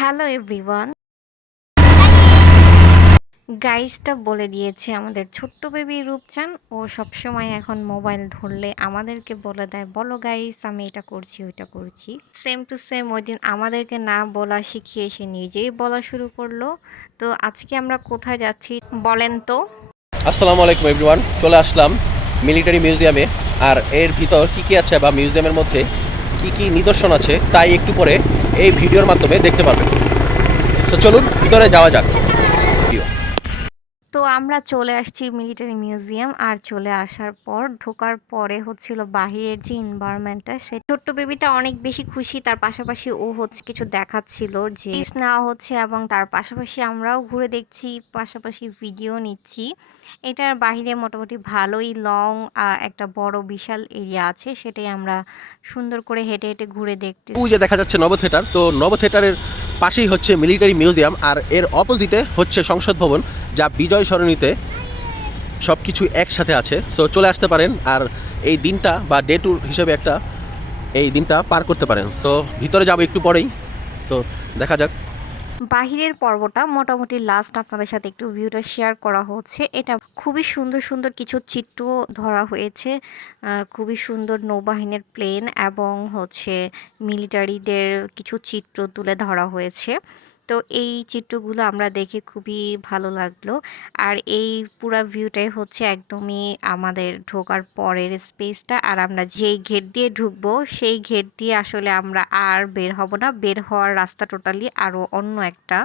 Hello everyone. গাইসটা বলে দিয়েছে আমাদের ছোট্ট বেবি রূপচান ও সবসময় এখন মোবাইল ধরলে আমাদেরকে বলে দেয়, বলো গাইস আমি এটা করছি ওইটা করছি। সেম টু সেম ওই দিন আমাদেরকে না বলা শিখিয়ে সে নিজেই বলা শুরু করলো। তো আজকে আমরা কোথায় যাচ্ছি বলেন তো? আসসালামু আলাইকুম এভরিওয়ান, চলে আসলাম মিলিটারি মিউজিয়ামে। আর এর ভিতর কি কি আছে বা মিউজিয়ামের মধ্যে কি কি নিদর্শন আছে তাই একটু পরে এই ভিডিওর মাধ্যমে দেখতে পারবেন। তো চলুন ভিতরে যাওয়া যাক। তো আমরা চলে আসছি মিলিটারি মিউজিয়াম, আর চলে আসার পর ঢোকার পরে হচ্ছিল বাহিরের যে এনভায়রনমেন্টটা, সে ছোট্ট বেবিটা অনেক বেশি খুশি। তার পাশাপাশি ও হচ্ছে কিছু দেখাচ্ছিল যে টিপস নেওয়া হচ্ছে, এবং তার পাশাপাশি আমরাও ঘুরে দেখছি, পাশাপাশি ভিডিও নিচ্ছি। এটার বাহিরে মোটামুটি ভালোই লং একটা বড় বিশাল এরিয়া আছে, সেটাই আমরা সুন্দর করে হেঁটে হেঁটে ঘুরে দেখতে। ওই যে দেখা যাচ্ছে নব থিয়েটার, তো নব থিয়েটারের পাশেই হচ্ছে মিলিটারি মিউজিয়াম, আর এর অপোজিটে হচ্ছে সংসদ ভবন, যা বিজয় সরণিতে সব কিছু একসাথে আছে। সো চলে আসতে পারেন, আর এই দিনটা বা ডে ট্যুর হিসেবে একটা এই দিনটা পার করতে পারেন। সো ভিতরে যাবো একটু পরেই, সো দেখা যাক। বাহিরের পর্বটা মোটামুটি লাস্ট আপনাদের সাথে একটু ভিউটা শেয়ার করা হচ্ছে। এটা খুবই সুন্দর সুন্দর কিছু চিত্র ধরা হয়েছে, খুবই সুন্দর নৌবাহিনীর প্লেন এবং হচ্ছে মিলিটারিদের কিছু চিত্র তুলে ধরা হয়েছে। তো এই চিত্রগুলো আমরা দেখে খুবই ভালো লাগলো। আর এই পুরা ভিউটাই হচ্ছে একদমই আমাদের ঢোকার পরের স্পেসটা। আর আমরা যেই গেট দিয়ে ঢুকবো সেই গেট দিয়ে আসলে আমরা আর বের হব না, বের হওয়ার রাস্তা টোটালি আরও অন্য একটা।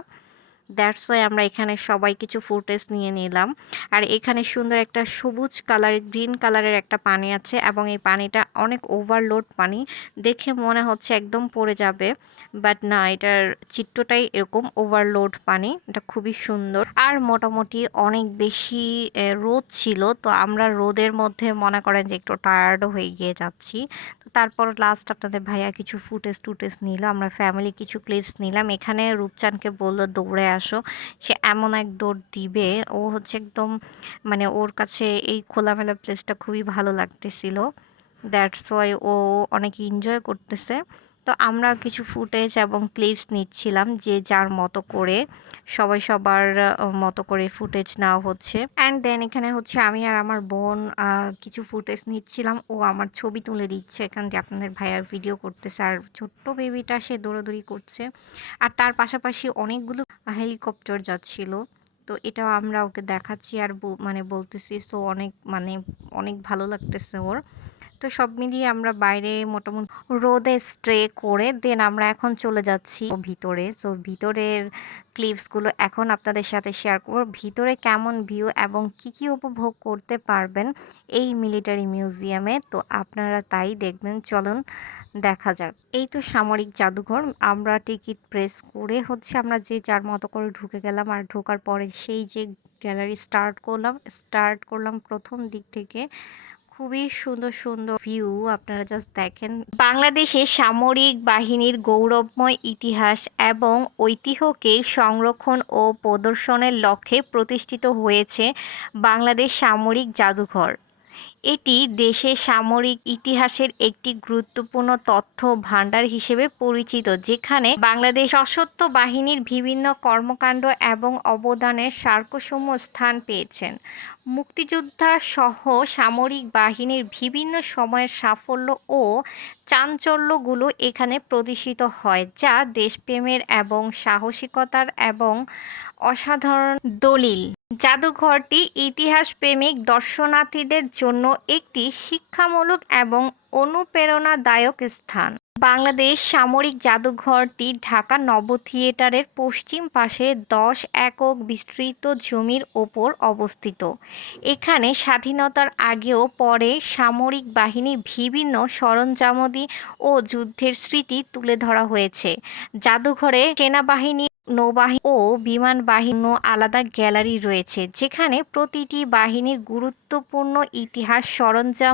দ্যাটস ওয়াই আমরা এখানে সবাই কিছু ফুটেজ নিয়ে নিলাম। আর এখানে সুন্দর একটা সবুজ কালারের গ্রিন কালারের একটা পানি আছে, এবং এই পানিটা অনেক ওভারলোড পানি, দেখে মনে হচ্ছে একদম পড়ে যাবে, বাট না, এটার চিত্রটাই এরকম ওভারলোড পানি। এটা খুবই সুন্দর। আর মোটামুটি অনেক বেশি রোদ ছিল, তো আমরা রোদের মধ্যে মনে করেন যে একটু টায়ার্ডও হয়ে গিয়ে যাচ্ছি। তো তারপর লাস্ট আপনাদের ভাইয়া কিছু ফুটেজ নিল, আমরা ফ্যামিলি কিছু ক্লিপস নিলাম। এখানে রূপচানকে বললো দৌড়ে আসো, সে এমন এক দৌড় দিবে, ও হচ্ছে একদম মানে ওর কাছে এই খোলামেলা প্লেসটা খুবই ভালো লাগতেছিল। দ্যাটস ওয়াই ও অনেক এনজয় করতেছে। তো আমরা কিছু ফুটেজ এবং ক্লিপস নিচ্ছিলাম, যে যার মতো করে সবাই সবার মতো করে ফুটেজ নেওয়া হচ্ছে। অ্যান্ড দেন এখানে হচ্ছে আমি আর আমার বোন কিছু ফুটেজ নিচ্ছিলাম, ও আমার ছবি তুলে দিচ্ছে, এখান দিয়ে আপনাদের ভাইয়া ভিডিও করতেছে, আর ছোট্ট বেবিটা সে দৌড়াদৌড়ি করছে। আর তার পাশাপাশি অনেকগুলো হেলিকপ্টার যাচ্ছিল, তো এটাও আমরা ওকে দেখাচ্ছি আর মানে বলতেছি। সো অনেক মানে অনেক ভালো লাগতেছে ওর। তো সব মিলিয়ে আমরা বাইরে মোটামুটি রোদে স্ট্রে করে দেন আমরা এখন চলে যাচ্ছি ভিতরে। সো ভিতরের ক্লিপসগুলো এখন আপনাদের সাথে শেয়ার করব, ভিতরে কেমন ভিউ এবং কি কি উপভোগ করতে পারবেন এই মিলিটারি মিউজিয়ামে। তো আপনারা তাই দেখবেন, চলুন দেখা যাক। এই তো সামরিক জাদুঘর, আমরা টিকিট প্রেস করে হচ্ছে আমরা যে যার মতো করে ঢুকে গেলাম। আর ঢোকার পরে সেই যে গ্যালারি স্টার্ট করলাম প্রথম দিক থেকে। খুবই সুন্দর সুন্দর ভিউ, আপনারা জাস্ট দেখেন। বাংলাদেশের সামরিক বাহিনীর গৌরবময় ইতিহাস এবং ঐতিহ্যকে সংরক্ষণ ও প্রদর্শনের লক্ষ্যে প্রতিষ্ঠিত হয়েছে বাংলাদেশ সামরিক জাদুঘর। এটি দেশের সামরিক ইতিহাসের একটি গুরুত্বপূর্ণ তথ্য ভাণ্ডার হিসেবে পরিচিত, যেখানে বাংলাদেশ সশস্ত্র বাহিনীর বিভিন্ন কর্মকাণ্ড এবং অবদানের স্মারকসমূহ স্থান পেয়েছেন। মুক্তিযোদ্ধা সহ সামরিক বাহিনীর বিভিন্ন সময়ের সাফল্য ও চাঞ্চল্যগুলো এখানে প্রদর্শিত হয়, যা দেশপ্রেমের এবং সাহসিকতার এবং অসাধারণ দলিল। জাদুঘরটি ইতিহাসপ্রেমিক দর্শনার্থীদের জন্য একটি শিক্ষামূলক এবং অনুপ্রেরণাদায়ক স্থান। বাংলাদেশ সামরিক জাদুঘরটি ঢাকা নব থিয়েটারের পশ্চিম পাশে 10 একক বিস্তৃত জমির ওপর অবস্থিত। এখানে স্বাধীনতার আগেও পরে সামরিক বাহিনীর বিভিন্ন সরঞ্জামাদি ও যুদ্ধের স্মৃতি তুলে ধরা হয়েছে। জাদুঘরে সেনাবাহিনী, নৌবাহিনী ও বিমান বাহিনীর আলাদা গ্যালারি রয়েছে, যেখানে প্রতিটি বাহিনীর গুরুত্বপূর্ণ ইতিহাস সরঞ্জাম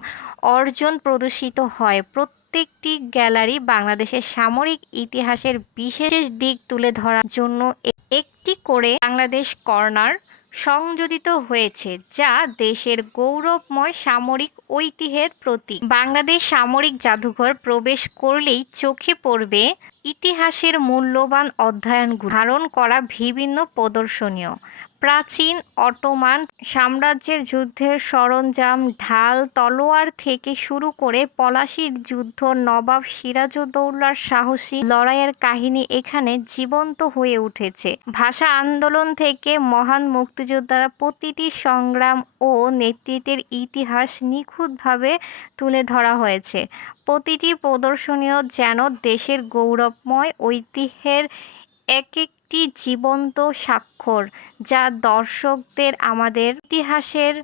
অর্জন প্রদর্শিত হয়। প্রত্যেকটি গ্যালারি বাংলাদেশের সামরিক ইতিহাসের বিশেষ দিক তুলে ধরার জন্য একটি করে বাংলাদেশ কর্নার সংযোজিত হয়েছে, যা দেশের গৌরবময় সামরিক ঐতিহ্যের প্রতীক। বাংলাদেশ সামরিক জাদুঘর প্রবেশ করলেই চোখে পড়বে ইতিহাসের মূল্যবান অধ্যয়নগুলো ধারণ করা বিভিন্ন প্রদর্শনীয়, প্রাচীন অটোমান সাম্রাজ্যের যুদ্ধের সরঞ্জাম, ঢাল, তলোয়ার থেকে শুরু করে পলাশির যুদ্ধ, নবাব সিরাজউদ্দৌলার সাহসী লড়াইয়ের কাহিনী এখানে জীবন্ত হয়ে উঠেছে। ভাষা আন্দোলন থেকে মহান মুক্তিযোদ্ধারা প্রতিটি সংগ্রাম ও নেতৃত্বের ইতিহাস নিখুঁতভাবে তুলে ধরা হয়েছে। প্রতিটি প্রদর্শনীও যেন দেশের গৌরবময় ঐতিহ্যের একটি জীবন্ত স্বাক্ষর, যা দর্শকদের আমাদের ইতিহাসের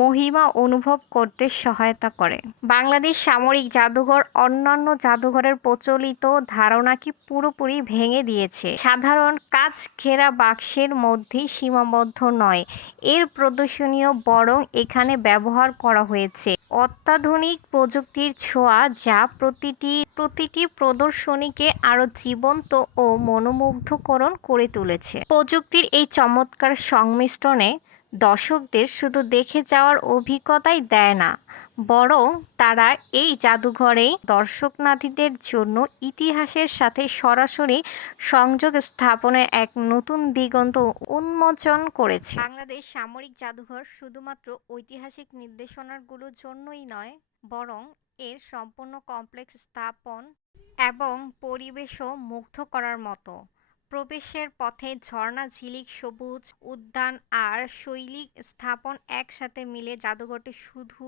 মহিমা অনুভব করতে সহায়তা করে। বাংলাদেশ সামরিক জাদুঘর অন্যান্য জাদুঘরের প্রচলিত ধারণাকে পুরোপুরি ভেঙে দিয়েছে। সাধারণ কাচ ঘেরা বাক্সের মধ্যেই সীমাবদ্ধ নয়, এর প্রদর্শনীয় বরং এখানে ব্যবহার করা হয়েছে অত্যাধুনিক প্রযুক্তির ছোঁয়া, যা প্রতিটি প্রদর্শনীকে আরও জীবন্ত ও মনোমুগ্ধকর করে তুলেছে। প্রযুক্তির এই চমৎকার সংমিশ্রণে দর্শকদের শুধু দেখে যাওয়ার অভিজ্ঞতাই দেয় না, বরং তারা এই জাদুঘরেই দর্শনার্থীদের জন্য ইতিহাসের সাথে সরাসরি সংযোগ স্থাপনের এক নতুন দিগন্ত উন্মোচন করেছে। বাংলাদেশ সামরিক জাদুঘর শুধুমাত্র ঐতিহাসিক নির্দেশনাগুলোর জন্যই নয়, বরং এর সম্পূর্ণ কমপ্লেক্স স্থাপন এবং পরিবেশও মুগ্ধ করার মতো। প্রবেশের পথে ঝর্ণা, ঝিলিক, সবুজ উদ্যান আর শৈল্পিক স্থাপন একসাথে মিলে জাদুঘরটি শুধু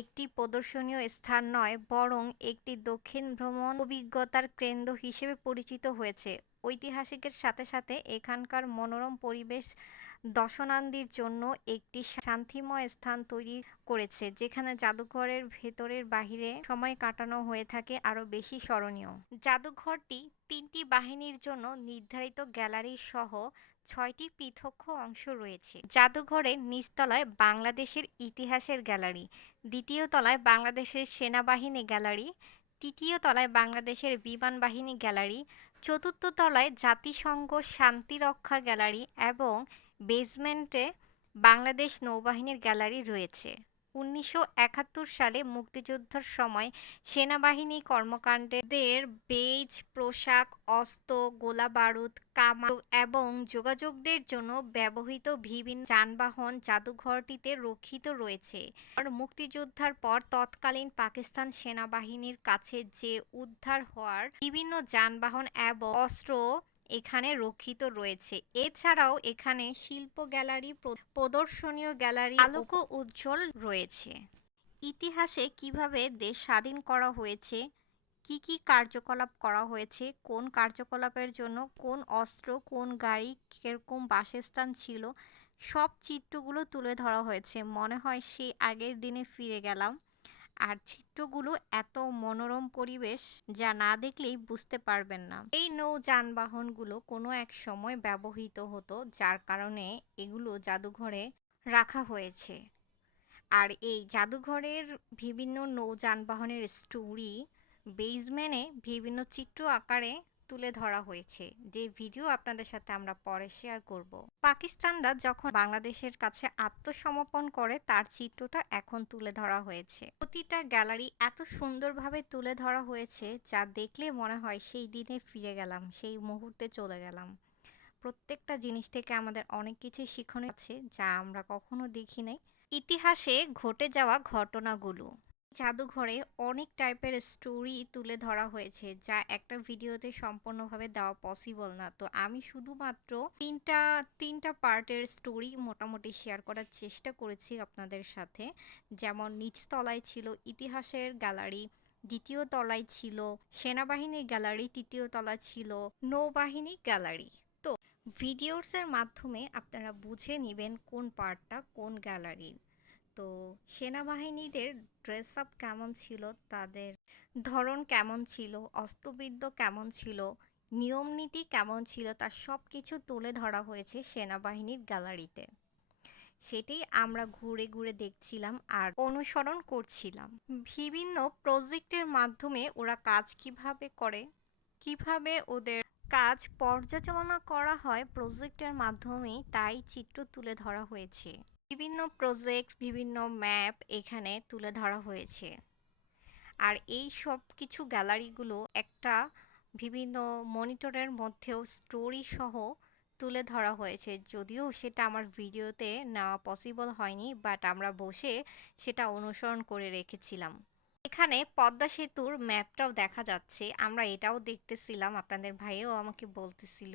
একটি প্রদর্শনীয় স্থান নয়, বরং একটি দক্ষিণ ভ্রমণ অভিজ্ঞতার কেন্দ্র হিসেবে পরিচিত হয়েছে। ঐতিহাসিকের সাথে সাথে এখানকার মনোরম পরিবেশ দর্শনার্থীদের জন্য একটি শান্তিময় স্থান তৈরি করেছে, যেখানে জাদুঘরের ভেতরের বাইরে সময় কাটানো হয়ে থাকে আরও বেশি স্মরণীয়। জাদুঘরটি 3টি বাহিনীর জন্য নির্ধারিত গ্যালারি সহ 6টি পৃথক অংশ রয়েছে। জাদুঘরের নিচতলায় বাংলাদেশের ইতিহাসের গ্যালারি, দ্বিতীয় তলায় বাংলাদেশের সেনাবাহিনী গ্যালারি, তৃতীয় তলায় বাংলাদেশের বিমান বাহিনী গ্যালারি, চতুর্থ তলায় জাতিসংঘ শান্তিরক্ষা গ্যালারি এবং বেসমেন্টে বাংলাদেশ নৌবাহিনীর গ্যালারি রয়েছে। 1971 সালে মুক্তিযুদ্ধের সময় সেনাবাহিনী কর্মকাণ্ডের বেজ, পোশাক, অস্ত্র, গোলাবারুদ, কামান এবং যোগাযোগের জন্য ব্যবহৃত বিভিন্ন যানবাহন জাদুঘরটিতে রক্ষিত রয়েছে। আর মুক্তিযুদ্ধের পর তৎকালীন পাকিস্তান সেনাবাহিনীর কাছে যে উদ্ধার হওয়ার বিভিন্ন যানবাহন এবং অস্ত্র এখানে রক্ষিত রয়েছে। এছাড়াও এখানে শিল্প গ্যালারি, প্রদর্শনীয় গ্যালারি, আলোক উজ্জ্বল রয়েছে। ইতিহাসে কিভাবে দেশ স্বাধীন করা হয়েছে, কি কি কার্যকলাপ করা হয়েছে, কোন কার্যকলাপের জন্য কোন অস্ত্র, কোন গাড়ি, কিরকম বাসস্থান ছিল, সব চিত্রগুলো তুলে ধরা হয়েছে। মনে হয় সেই আগের দিনে ফিরে গেলাম। আর চিত্রগুলো এত মনোরম পরিবেশ, যা না দেখলেই বুঝতে পারবেন না। এই নৌ যানবাহনগুলো কোনো এক সময় ব্যবহৃত হতো, যার কারণে এগুলো জাদুঘরে রাখা হয়েছে। আর এই জাদুঘরের বিভিন্ন নৌ যানবাহনের স্টোরি বেসমেন্টে বিভিন্ন চিত্র আকারে তুলে ধরা হয়েছে, যে ভিডিও আপনাদের সাথে আমরা পরে শেয়ার করব। পাকিস্তানরা যখন বাংলাদেশের কাছে আত্মসমর্পণ করে, তার চিত্রটা এখন তুলে ধরা হয়েছে। প্রতিটা গ্যালারি এত সুন্দরভাবে তুলে ধরা হয়েছে, যা দেখলে মনে হয় সেই দিনে ফিরে গেলাম, সেই মুহূর্তে চলে গেলাম। প্রত্যেকটা জিনিস থেকে আমাদের অনেক কিছু শিক্ষণীয় আছে, যা আমরা কখনো দেখি নাই। ইতিহাসে ঘটে যাওয়া ঘটনাগুলো জাদুঘরে অনেক টাইপের স্টোরি তুলে ধরা হয়েছে, যা একটা ভিডিওতে সম্পূর্ণভাবে দেওয়া পসিবল না। তো আমি শুধুমাত্র তিনটা পার্টের স্টোরি মোটামুটি শেয়ার করার চেষ্টা করেছি আপনাদের সাথে। যেমন নিচতলায় ছিল ইতিহাসের গ্যালারি, দ্বিতীয় তলায় ছিল সেনাবাহিনীর গ্যালারি, তৃতীয় তলায় ছিল নৌবাহিনী গ্যালারি। তো ভিডিওসের মাধ্যমে আপনারা বুঝে নেবেন কোন পার্টটা কোন গ্যালারির। তো সেনাবাহিনীদের ড্রেস আপ কেমন ছিল, তাদের ধরন কেমন ছিল, অস্ত্রবিদ্য কেমন ছিল, নিয়মনীতি কেমন ছিল, তার সব কিছু তুলে ধরা হয়েছে সেনাবাহিনীর গ্যালারিতে। সেটাই আমরা ঘুরে ঘুরে দেখছিলাম আর অনুসরণ করছিলাম। বিভিন্ন প্রজেক্টের মাধ্যমে ওরা কাজ কিভাবে করে, কিভাবে ওদের কাজ পর্যালোচনা করা হয় প্রজেক্টের মাধ্যমেই, তাই চিত্র তুলে ধরা হয়েছে। বিভিন্ন প্রজেক্ট, বিভিন্ন ম্যাপ এখানে তুলে ধরা হয়েছে। আর এই সব কিছু গ্যালারিগুলো একটা বিভিন্ন মনিটরের মধ্যেও স্টোরি সহ তুলে ধরা হয়েছে, যদিও সেটা আমার ভিডিওতে নেওয়া পসিবল হয়নি, বাট আমরা বসে সেটা অনুসরণ করে রেখেছিলাম। এখানে পদ্মা সেতুর ম্যাপটাও দেখা যাচ্ছে, আমরা এটাও দেখতেছিলাম, আপনাদের ভাইও আমাকে বলতেছিল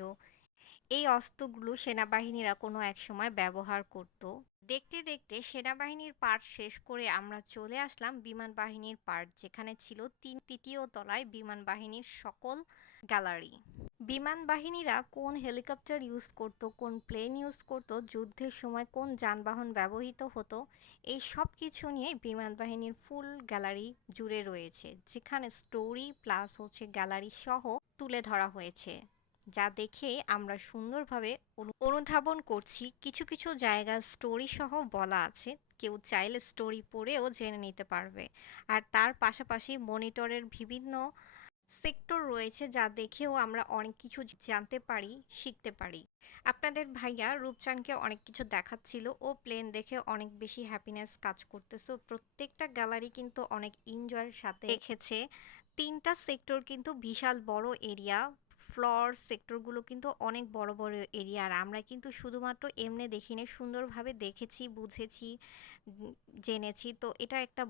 এই অস্ত্রগুলো সেনাবাহিনীরা কোনো এক সময় ব্যবহার করত। দেখতে দেখতে সেনাবাহিনীর পার্ট শেষ করে আমরা চলে আসলাম বিমান বাহিনীর পার্ট, যেখানে ছিল তৃতীয় তলায় বিমান বাহিনীর সকল গ্যালারি। বিমান বাহিনীরা কোন হেলিকপ্টার ইউজ করত, কোন প্লেন ইউজ করত, যুদ্ধের সময় কোন যানবাহন ব্যবহৃত হতো, এই সব কিছু নিয়ে বিমান বাহিনীর ফুল গ্যালারি জুড়ে রয়েছে, যেখানে স্টোরি প্লাস হচ্ছে গ্যালারি সহ তুলে ধরা হয়েছে, যা দেখে আমরা সুন্দরভাবে অনুধাবন করছি। কিছু কিছু জায়গা স্টোরি সহ বলা আছে, কেউ চাইলে স্টোরি পড়েও জেনে নিতে পারবে। আর তার পাশাপাশি মনিটরের বিভিন্ন সেক্টর রয়েছে, যা দেখেও আমরা অনেক কিছু জানতে পারি, শিখতে পারি। আপনাদের ভাইয়া রূপচানকে অনেক কিছু দেখাচ্ছিল, ও প্লেন দেখে অনেক বেশি হ্যাপিনেস কাজ করতেছে। প্রত্যেকটা গ্যালারি কিন্তু অনেক এনজয়ের সাথে দেখেছে। 3টা সেক্টর কিন্তু বিশাল বড় এরিয়া, ফ্লোর সেক্টরগুলো কিন্তু অনেক বড় বড় এরিয়া। আর আমরা কিন্তু শুধুমাত্র এমনি দেখিনি, সুন্দরভাবে দেখেছি, বুঝেছি, জেনেছি। তো এটা একটা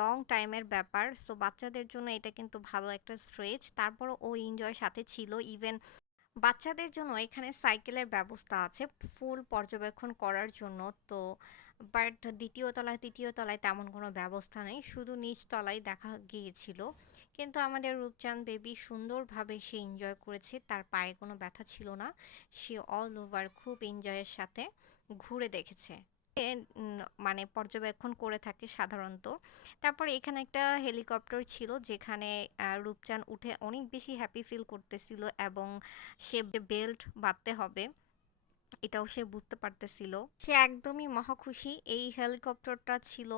লং টাইমের ব্যাপার, সো বাচ্চাদের জন্য এটা কিন্তু ভালো একটা স্ট্রেচ। তারপরও ও এনজয় সাথে ছিল। ইভেন বাচ্চাদের জন্য এখানে সাইকেলের ব্যবস্থা আছে ফুল পর্যবেক্ষণ করার জন্য। তো বাট দ্বিতীয় তলায় তৃতীয় তলায় তেমন কোনো ব্যবস্থা নেই, শুধু নিচ তলায় দেখা গিয়েছিল। কিন্তু আমাদের রূপচান বেবি সুন্দরভাবে সে এনজয় করেছে, তার পায়ে কোনো ব্যথা ছিল না, সে অল ওভার খুব এনজয়ের সাথে ঘুরে দেখেছে। মানে পর্যবেক্ষণ করে থাকে সাধারণত। তারপর এখানে একটা হেলিকপ্টার ছিল, যেখানে রূপচান উঠে অনেক বেশি হ্যাপি ফিল করতেছিল, এবং সে বেল্ট বাঁধতে হবে এটাও সে বুঝতে পারতেছিল। সে একদমই মহা খুশি। এই হেলিকপ্টারটা ছিল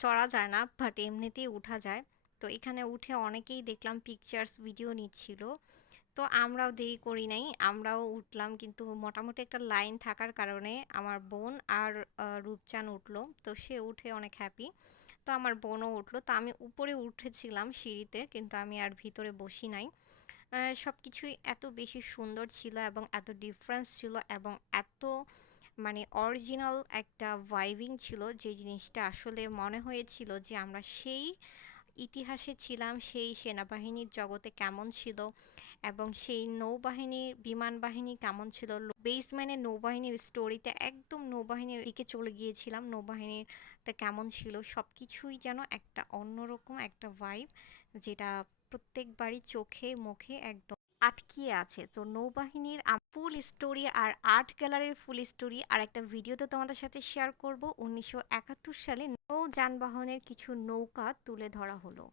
চড়া যায় না, বাট এমনিতেই উঠা যায়। তো এখানে উঠে অনেকেই দেখলাম পিকচার্স ভিডিও নিচ্ছিল। তো আমরাও দেরি করি নাই, আমরাও উঠলাম, কিন্তু মোটামুটি একটা লাইন থাকার কারণে আমার বোন আর রূপচান উঠলো। তো সে উঠে অনেক হ্যাপি, তো আমার বোনও উঠলো। তো আমি উপরে উঠেছিলাম সিঁড়িতে, কিন্তু আমি আর ভিতরে বসি নাই। সব কিছুই এত বেশি সুন্দর ছিল এবং এত ডিফারেন্স ছিল এবং এত মানে অরিজিনাল একটা ভাইবিং ছিল, যে জিনিসটা আসলে মনে হয়েছিল যে আমরা সেই ইতিহাসে ছিলাম, সেই সেনাবাহিনীর জগতে কেমন ছিল, এবং সেই নৌবাহিনীর বিমান বাহিনী কেমন ছিল। বেসম্যানের নৌবাহিনীর স্টোরিতে একদম নৌবাহিনীর দিকে চলে গিয়েছিলাম, নৌবাহিনীতে কেমন ছিল সব কিছুই যেন একটা অন্যরকম একটা ভাইব, যেটা প্রত্যেকবারই চোখে মুখে একদম আটকিয়ে আছে। তো নৌবাহিনীর ফুল স্টোরি আর আর্ট গ্যালারির ফুল স্টোরি আর একটা ভিডিওতে তোমাদের সাথে শেয়ার করব। 1971 সালে নৌ যানবাহনের কিছু নৌকা তুলে ধরা হলো।